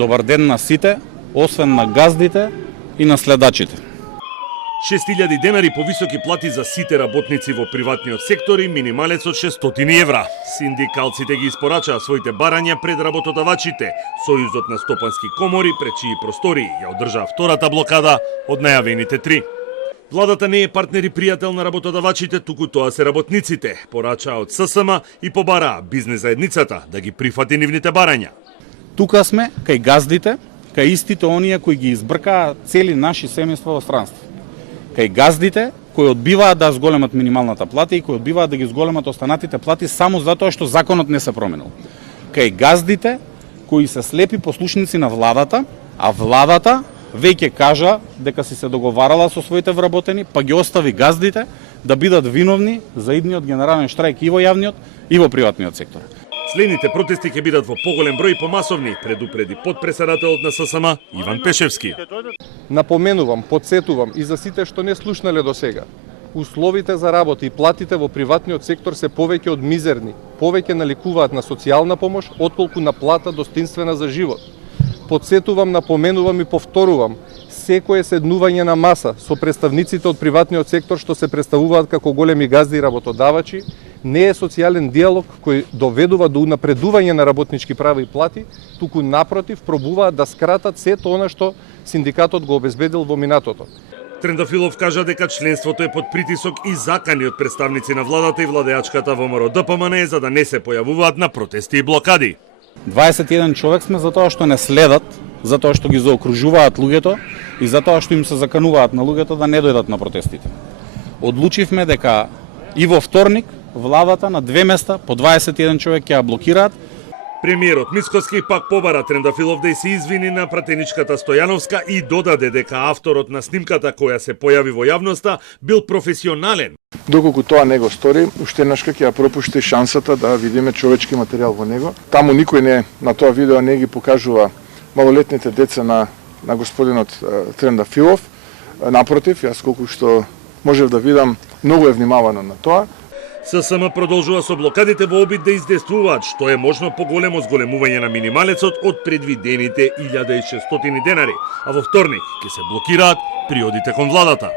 Добар ден на сите, освен на газдите и на следачите. 6.000 денари повисоки плати за сите работници во приватниот сектор и минималец од 600 евра. Синдикалците ги испорачаа своите барања пред работодавачите. Сојузот на стопански комори, пред чии простори ја одржаа втората блокада од најавените 3. Владата не е партнер и пријател на работодавачите, туку тоа се работниците. Порачаа од ССМ и побараа бизнес заедницата да ги прифати нивните барања. Тука сме кај газдите, кај истите оние кои ги избркаа цели наши семејства во странство. Кај газдите кои одбиваат да зголемат минималната плата и кои одбиваат да ги зголемат останатите плати само затоа што законот не се променил. Кај газдите кои се слепи послушници на владата, а владата веќе кажа дека си се договарала со своите вработени, па ги остави газдите да бидат виновни за идниот генерален штрајк и во јавниот и во приватниот сектор. Следните протести ќе бидат во поголем број и помасовни, предупреди подпредседателот на ССМ Иван Пешевски. Напоменувам, подсетувам и за сите што не слушнале до сега. Условите за работа и платите во приватниот сектор се повеќе од мизерни, повеќе наликуваат на социјална помош отколку на плата достоинствена за живот. Подсетувам, напоменувам и повторувам, секое седнување на маса со представниците од приватниот сектор што се представуваат како големи газди и работодавачи, не е социјален диалог кој доведува до унапредување на работнички права и плати, туку напротив пробуваат да скратат сето она што синдикатот го обезбедил во минатото. Трендафилов кажа дека членството е под притисок и закани од представници на владата и владеачката ВМРО ДПМН за да не се појавуваат на протести и блокади. 21 човек сме затоа што не следат, затоа што ги заокружуваат луѓето и затоа што им се закануваат на луѓето да не дојдат на протестите. Одлучивме дека и во вторник владата на 2 места по 21 човек ќе ја блокираат. Премиерот Мицкоски пак побара Трендафилов да се извини на пратеничката Стојановска и додаде дека авторот на снимката која се појави во јавноста бил професионален. Доколку тоа не го стори, уште еднашка ќе ја пропушти шансата да видиме човечки материјал во него. Таму никој не на тоа видео не ги покажува малолетните деца на господинот Трендафилов. Напротив, јас колку што можев да видам, многу е внимавано на тоа. ССМ продолжува со блокадите во обид да издействуваат што е можно поголемо зголемување на минималецот од предвидените 1600 денари, а во вторник ќе се блокираат приодите кон владата.